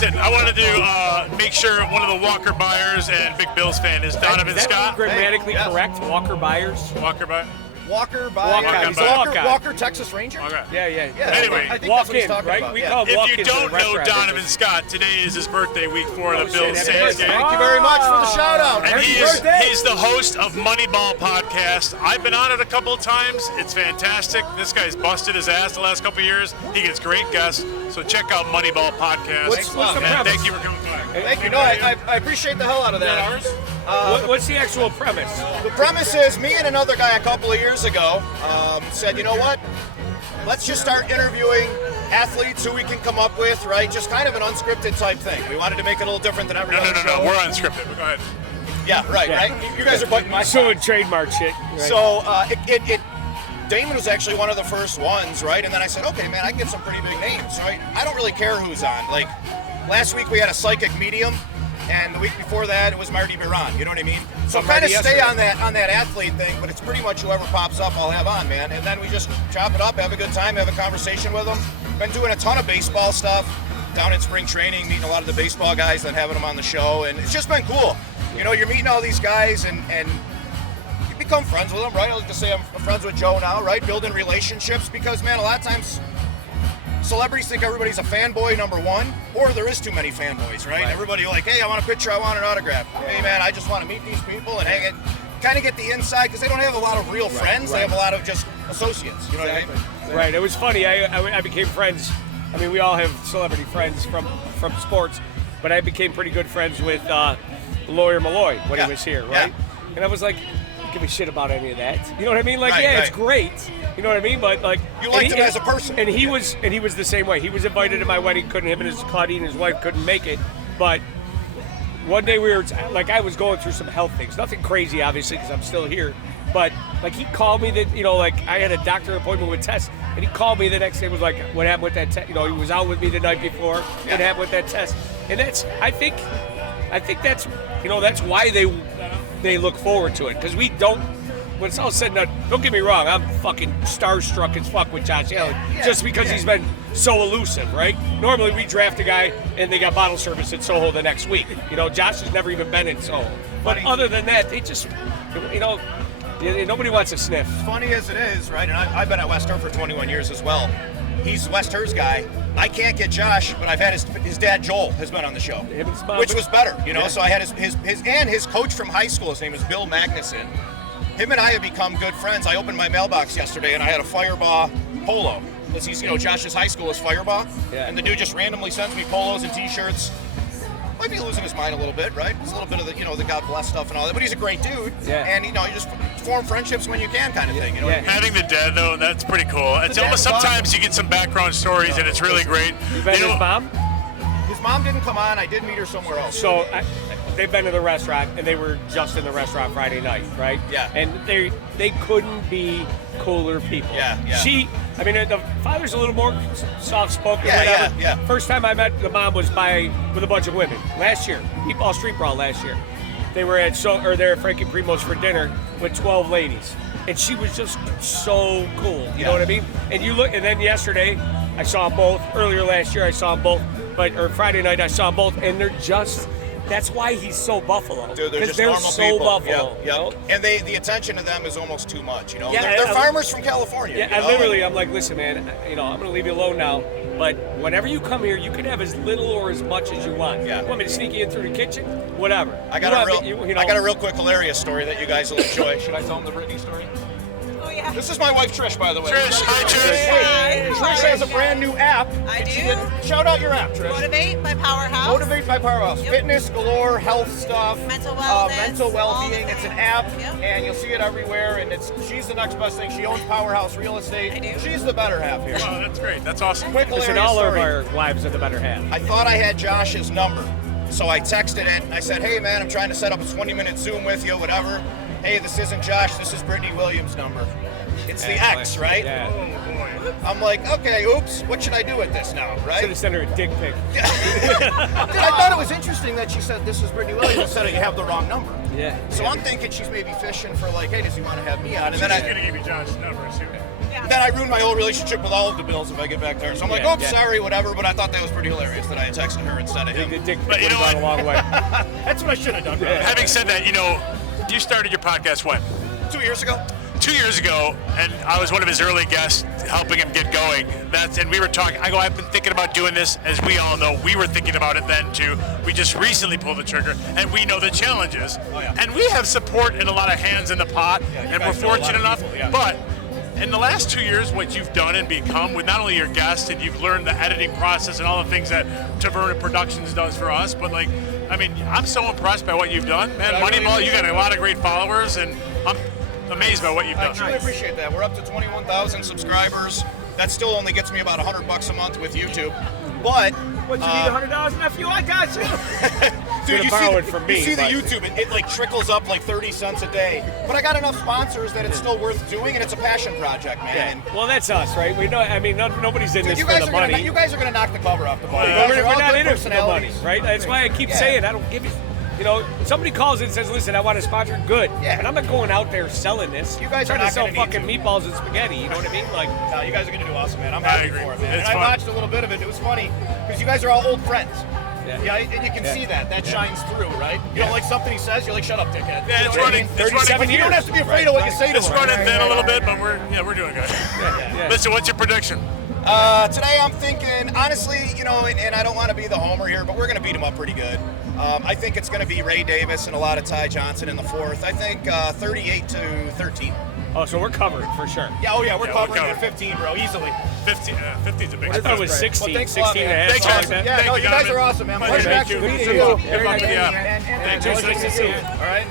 listen, I wanted to make sure one of the Walker buyers and Big Bills fan is Donovan Scott. Grammatically correct, Walker Byers. Walker Buyer. Walker by Walker, Texas Ranger. Okay. Yeah. Anyway, I think walk that's what he's in, talking right? about. We Yeah. call If walk-ins you in the don't know restaurant Donovan business. Scott, today is his birthday week for the Bills Happy Saints birthday. game. Thank you very much for the shout out. And he's the host of Moneyball Podcast. I've been on it a couple of times. It's fantastic. This guy's busted his ass the last couple of years. He gets great guests. So check out Moneyball Podcast. What's the and premise? thank you for coming by. Thank you. No, I appreciate the hell out of that. What's the actual premise? The premise is me and another guy a couple of years ago said, you know what? Let's just start interviewing athletes who we can come up with, right? Just kind of an unscripted type thing. We wanted to make it a little different than every other show. No. We're unscripted. But go ahead. Yeah, right. You guys are biting my So side. in trademark shit. Right? So Damon was actually one of the first ones, right? And then I said, okay, man, I can get some pretty big names, right? I don't really care who's on. Like, last week we had a psychic medium, and the week before that it was Marty Biron. You know what I mean? So kind of stay on that athlete thing, but it's pretty much whoever pops up I'll have on, man. And then we just chop it up, have a good time, have a conversation with them. Been doing a ton of baseball stuff down in spring training, meeting a lot of the baseball guys, then having them on the show, and it's just been cool. You know, you're meeting all these guys and you become friends with them, right? I was gonna say I'm friends with Joe now, right? Building relationships because, man, a lot of times celebrities think everybody's a fanboy, number one, or there is too many fanboys, right? Everybody like, hey, I want a picture, I want an autograph. Hey, man, I just want to meet these people and hang it, kind of get the inside because they don't have a lot of real friends. They have a lot of just associates. You know what I mean? Right. It was funny. I became friends. I mean, we all have celebrity friends from sports, but I became pretty good friends with Lawyer Malloy when he was here, right? Yeah. And I was like, don't give a shit about any of that. You know what I mean? Like, Right, it's great. You know what I mean? But like, You liked him as a person. and he was the same way. He was invited to my wedding. Him and his Claudine, his wife, couldn't make it. But one day we were like, I was going through some health things. Nothing crazy, obviously, because I'm still here. But like, he called me that, like I had a doctor appointment with Tess, and he called me the next day. And was like, what happened with that test? He was out with me the night before. What happened with that test? And that's, I think that's, that's why they look forward to it, because we don't. When it's all said and done, don't get me wrong, I'm fucking starstruck as fuck with Josh Allen, just because he's been so elusive, right? Normally we draft a guy and they got bottle service at Soho the next week. Josh has never even been in Soho. But other than that, they just, nobody wants a sniff. Funny as it is, right? And I've been at West Her for 21 years as well. He's West Her's guy. I can't get Josh, but I've had his dad Joel has been on the show, which was better, So I had his coach from high school. His name is Bill Magnuson. Him and I have become good friends. I opened my mailbox yesterday and I had a Firebaugh polo. Because he's, Josh's high school is Firebaugh. Yeah. And the dude just randomly sends me polos and t-shirts. Might be losing his mind a little bit, right? It's a little bit of the, the God bless stuff and all that. But he's a great dude. Yeah. And, you just form friendships when you can kind of thing. You know what I mean? Having the dad, though, that's pretty cool. It's almost sometimes you get some background stories and it's really great. You met his mom? His mom didn't come on. I did meet her somewhere else. So they've been to the restaurant, and they were just in the restaurant Friday night, right? Yeah. And they couldn't be cooler people. Yeah. The father's a little more soft-spoken. Yeah. First time I met the mom was with a bunch of women last year. Meatball Street Brawl last year. They were at Frankie Primo's for dinner with 12 ladies, and she was just so cool. You know what I mean? And and then yesterday I saw them both. Earlier last year I saw them both, or Friday night I saw them both, and they're just. That's why he's so Buffalo. Dude, they're just normal so people. Buffalo. Yep. And the attention to them is almost too much. Yeah, they're farmers from California. Yeah, I'm like, listen, man. I'm going to leave you alone now. But whenever you come here, you can have as little or as much as you want. Yeah. You want me to sneak you in through the kitchen? Whatever. I got a real quick hilarious story that you guys will enjoy. Should I tell them the Brittany story? Oh yeah. This is my wife Trish, by the way. Trish, hi Trish. Hi. Trish has a brand new app. I do. Shout out your app, Trish. Motivate my powerhouse. Motivate my powerhouse. Yep. Fitness galore, health stuff, Mental wellness, mental well-being. It's an app, Yep. and you'll see it everywhere. And she's the next best thing. She owns Powerhouse Real Estate. I do. She's the better half here. Oh, that's great. That's awesome. Quick hilarious Listen, all story. of our wives are the better half. I thought I had Josh's number, so I texted it. I said, "Hey man, I'm trying to set up a 20-minute Zoom with you, whatever. Hey, this isn't Josh. This is Brittany Williams' number. It's the X, right?" Yeah. I'm like, okay, oops, what should I do with this now, right? Should have sent her a dick pic. I thought it was interesting that she said this is Brittany Williams instead of you have the wrong number. Yeah. So I'm thinking she's maybe fishing for like, hey, does he want to have me on? And She's then going to give you Josh's number, too. Yeah, Yeah. Then I ruined my whole relationship with all of the Bills if I get back there. So I'm like, sorry, whatever. But I thought that was pretty hilarious that I had texted her instead of him. The dick But you would know have gone a long way. That's what I should have done. Having said that, you started your podcast when? 2 years ago. 2 years ago, and I was one of his early guests, helping him get going. And we were talking. I go, I've been thinking about doing this. As we all know, we were thinking about it then too. We just recently pulled the trigger, and we know the challenges. Oh, yeah. And we have support and a lot of hands in the pot, and we're guys know a lot fortunate of enough. people, yeah. But in the last 2 years, what you've done and become with not only your guests, and you've learned the editing process and all the things that Taverna Productions does for us, but I'm so impressed by what you've done, man. Moneyball, you got a lot of great followers, and I'm amazed by what you've I done. truly appreciate that. We're up to 21,000 subscribers. That still only gets me about $100 a month with YouTube. But What, you need $100 nephew? I got you. dude, you borrow see, it from me, you see the but- YouTube, it like trickles up like 30 cents a day. But I got enough sponsors that it's still worth doing, and it's a passion project, man. Yeah. And Well, that's us, right? We know. I mean, nobody's in dude, this you for guys the are money. gonna, you guys are gonna knock the cover off the ball. You Well, guys We're are all not good in it for the money, personalities. right? That's why I keep Yeah. saying I don't give you. Somebody calls in and says, "Listen, I want to sponsor." Good, Yeah. but I'm not going out there selling this. You guys are trying to not sell gonna need fucking to. meatballs and spaghetti. You know what I mean? Like, No, you guys are gonna do awesome, man. I'm I happy agree. for it, man. It's And I fun. watched a little bit of it. It was funny because you guys are all old friends. Yeah. And you can see that shines through, right? You don't like something he says, you're like, shut up, dickhead. Yeah, You it's know what I running. mean? It's 37 running. You don't have to be afraid of what you say to It's him. running thin a little bit, but we're doing good. yeah. Listen, what's your prediction? Today I'm thinking, honestly, and I don't want to be the homer here, but we're going to beat him up pretty good. I think it's going to be Ray Davis and a lot of Ty Johnson in the fourth. I think 38-13. Oh, so we're covered for sure. Yeah, we're Yeah, we're covering covered. at 15, bro, easily. 15's a big I thought it was spread. 16, Well, thanks a lot, 16 and a man. half. Thanks, something guys. like that. Yeah, Thank no, you, you guys Donovan. are awesome, man. Thank Pleasure you. actually Good meeting luck you. to you. Good luck to you. And Thanks, nice to see you. All right.